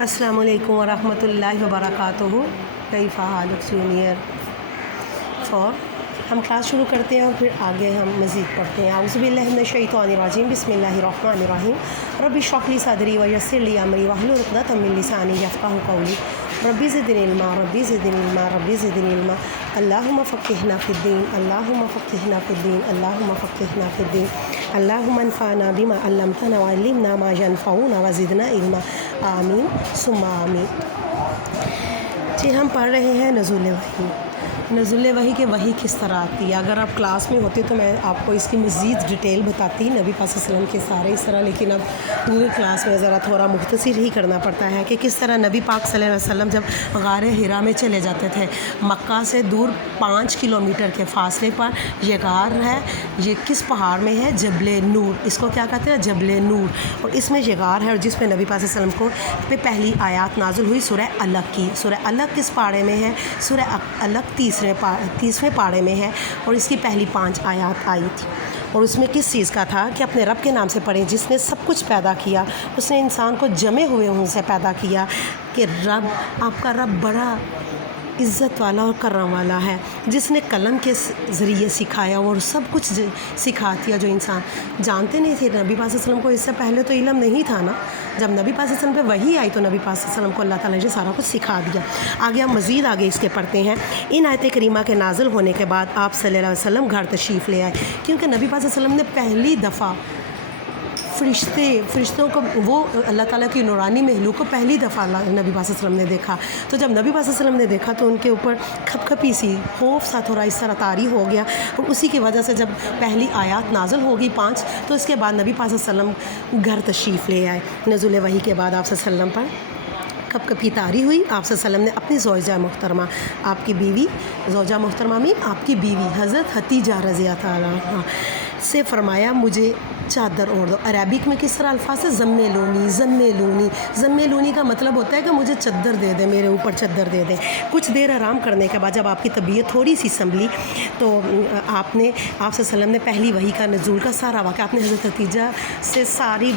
السلام علیکم ورحمۃ اللہ وبرکاتہ. کیف حالک جونیئر 4. ہم کلاس شروع کرتے ہیں اور پھر آگے ہم مزید پڑھتے ہیں. اعوذ باللہ من الشیطان الرجیم. بسم اللہ الرحمن الرحیم. رب اشرح لی صدری ویسر لی امری واحلل عقدۃ من لسانی یفقہوا قولی. ربی زدنی علما ربی زدنی علما ربی زدنی علما. اللہم فقہنا فی الدین اللہم فقہنا فی الدین اللہم فقہنا فی الدین. اللہم انفعنا بما علمتنا وعلمنا ما ینفعنا وزدنا علما. آمین ثم آمین. جی ہم پڑھ رہے ہیں نزول وحی. نزول وحی کہ وحی کس طرح آتی ہے. اگر آپ کلاس میں ہوتے تو میں آپ کو اس کی مزید ڈیٹیل بتاتی نبی پاک صلی اللہ علیہ وسلم کے سارے اس طرح، لیکن اب پورے کلاس میں ذرا تھوڑا مختصر ہی کرنا پڑتا ہے کہ کس طرح نبی پاک صلی اللہ علیہ وسلم جب غار حرا میں چلے جاتے تھے. مکہ سے دور 5 کلومیٹر کے فاصلے پر یہ غار ہے. یہ کس پہاڑ میں ہے؟ جبل نور. اس کو کیا کہتے ہیں؟ جبل نور. اور اس میں یہ غار ہے اور جس میں نبی پاک صلی اللہ علیہ وسلم کو پہ پہلی آیات نازل ہوئی سورہ الگ کی. سورہ الگ کس پارے میں ہے؟ سورہ الگ 30ویں پارے میں ہے اور اس کی پہلی 5 آیات آئی تھی. اور اس میں کس چیز کا تھا کہ اپنے رب کے نام سے پڑھیں جس نے سب کچھ پیدا کیا. اس نے انسان کو جمے ہوئے ان سے پیدا کیا. کہ رب، آپ کا رب بڑا عزت والا اور کرم والا ہے، جس نے قلم کے ذریعے سکھایا اور سب کچھ سکھا دیا جو انسان جانتے نہیں تھے. نبی پاک صلی اللہ علیہ وسلم کو اس سے پہلے تو علم نہیں تھا نا. جب نبی پاک صلی اللہ علیہ وسلم پہ وحی آئی تو نبی پاک صلی اللہ علیہ وسلم کو اللہ تعالیٰ نے سارا کچھ سکھا دیا. آگے ہم مزید آگے اس کے پڑھتے ہیں. ان آیت کریمہ کے نازل ہونے کے بعد آپ صلی اللہ علیہ وسلم گھر تشریف لے آئے، کیونکہ نبی پاک صلی اللہ علیہ وسلم نے پہلی دفعہ فرشتوں کو، وہ اللہ تعالیٰ کی نورانی مخلوق کو پہلی دفعہ نبی پاک صلی اللہ علیہ وسلم نے دیکھا. تو جب نبی پاک صلی اللہ علیہ وسلم نے دیکھا تو ان کے اوپر کھپ کھپی سی، خوف سا تھوڑا اس طرح طاری ہو گیا. اور اسی کی وجہ سے جب پہلی آیات نازل ہوگی 5 تو اس کے بعد نبی پاک صلی اللہ علیہ وسلم گھر تشریف لے آئے. نزول وحی کے بعد آپ صلی اللہ علیہ وسلم پر کب کبھی طاری ہوئی. آپ صلی اللہ علیہ وسلم نے اپنی زوجہ محترمہ، آپ کی بیوی، زوجہ محترمہ میں آپ کی بیوی حضرت حتیجہ رضی اللہ عنہا سے فرمایا مجھے چادر اوڑھ دو. عربک میں کس طرح الفاظ ہے؟ ضمے لونی. ضمے لونی کا مطلب ہوتا ہے کہ مجھے چادر دے دیں، میرے اوپر چادر دے دیں. کچھ دیر آرام کرنے کے بعد جب آپ کی طبیعت تھوڑی سی سنبھلی تو آپ صلی اللہ علیہ وسلم نے پہلی وحی کا نزول کا سارا واقعہ، آپ نے حضرت حتیجہ سے ساری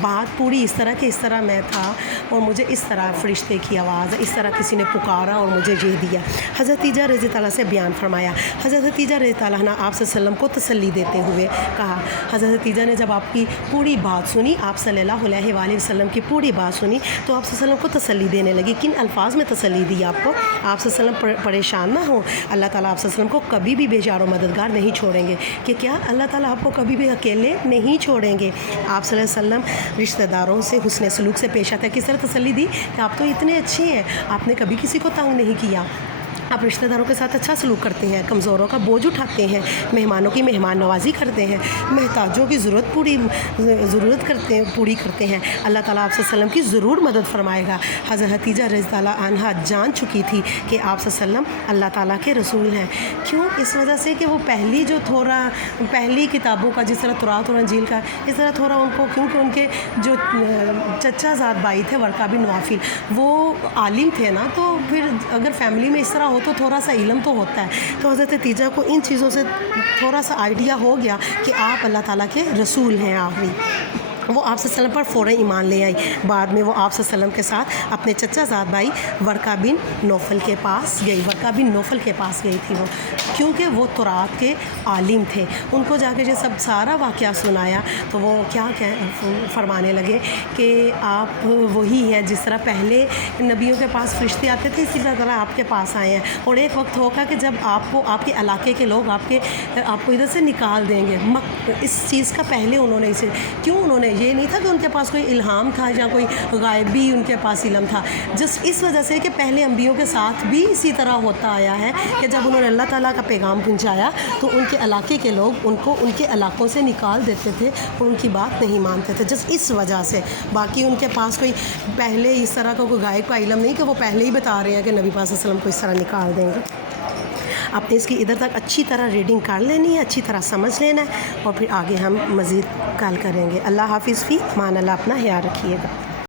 بات پوری اس طرح کہ اس طرح میں تھا اور مجھے اس طرح فرشتے کی آواز، اس طرح کسی نے پکارا اور مجھے یہ دیا. حضرت حتیجہ رضی اللہ سے بیان فرمایا. حضرت حتیجہ رضی اللہ عنہ آپ صلی اللہ علیہ وسلم کو تسلی دیتے ہوئے کہا. حضرت حتیجہ نے جب آپ کی پوری بات سنی، آپ صلی اللہ علیہ وآلہ وسلم کی پوری بات سنی تو آپ صلی اللہ علیہ وسلم کو تسلی دینے لگی. کن الفاظ میں تسلی دی آپ کو؟ آپ صلی اللہ علیہ وسلم پریشان نہ ہوں، اللہ تعالیٰ آپ صلی اللہ علیہ وسلم کو کبھی بھی بیجار و مددگار نہیں چھوڑیں گے. کہ کیا اللہ تعالیٰ آپ کو کبھی بھی اکیلے نہیں چھوڑیں گے. آپ صلی اللہ علیہ وسلم رشتہ داروں سے حسن سلوک سے پیش آتا ہے. کس طرح تسلی دی کہ آپ تو اتنے اچھے ہیں، آپ نے کبھی کسی کو تنگ نہیں کیا، آپ رشتہ داروں کے ساتھ اچھا سلوک کرتے ہیں، کمزوروں کا بوجھ اٹھاتے ہیں، مہمانوں کی مہمان نوازی کرتے ہیں، محتاجوں کی ضرورت پوری کرتے ہیں. اللہ تعالیٰ آپ صلی اللہ علیہ وسلم کی ضرور مدد فرمائے گا. حضرت حتیجہ رضی اللہ عنہا جان چکی تھی کہ آپ صلی اللہ علیہ وسلم اللہ تعالیٰ کے رسول ہیں. کیوں؟ اس وجہ سے کہ وہ پہلی کتابوں کا جس طرح تورات اور انجیل کا، اس طرح تھوڑا ان کو، کیونکہ ان کے جو چچا زاد بھائی تھے ورقہ بن نوفل، وہ عالم تھے نا، تو پھر اگر فیملی میں اس طرح ہو تو تھوڑا سا علم تو ہوتا ہے. تو حضرت حتیجہ کو ان چیزوں سے تھوڑا سا آئیڈیا ہو گیا کہ آپ اللہ تعالیٰ کے رسول ہیں. آخری وہ آپ صلی اللہ علیہ وسلم پر فوراً ایمان لے آئی. بعد میں وہ آپ صلی اللہ علیہ وسلم کے ساتھ اپنے چچا زاد بھائی ورقہ بن نوفل کے پاس گئی تھی وہ، کیونکہ وہ تورات کے عالم تھے. ان کو جا کے جو سب سارا واقعہ سنایا تو وہ کیا فرمانے لگے کہ آپ وہی ہیں جس طرح پہلے نبیوں کے پاس فرشتے آتے تھے، اسی طرح آپ کے پاس آئے ہیں. اور ایک وقت ہوگا کہ جب آپ کے علاقے کے لوگ آپ کو ادھر سے نکال دیں گے. اس چیز کا پہلے انہوں نے یہ نہیں تھا کہ ان کے پاس کوئی الہام تھا یا کوئی غائبی ان کے پاس علم تھا، جس اس وجہ سے کہ پہلے انبیوں کے ساتھ بھی اسی طرح ہوتا آیا ہے کہ جب انہوں نے اللہ تعالیٰ کا پیغام پہنچایا تو ان کے علاقے کے لوگ ان کو ان کے علاقوں سے نکال دیتے تھے اور ان کی بات نہیں مانتے تھے، جس اس وجہ سے. باقی ان کے پاس کوئی پہلے اس طرح کا کوئی غائب کا علم نہیں کہ وہ پہلے ہی بتا رہے ہیں کہ نبی پاک صلی اللہ علیہ وسلم کو اس طرح نکال دیں گے. آپ نے اس کی ادھر تک اچھی طرح ریڈنگ کر لینی ہے، اچھی طرح سمجھ لینا ہے اور پھر آگے ہم مزید کال کریں گے. اللہ حافظ. فی امان اللہ. اپنا خیال رکھیے گا.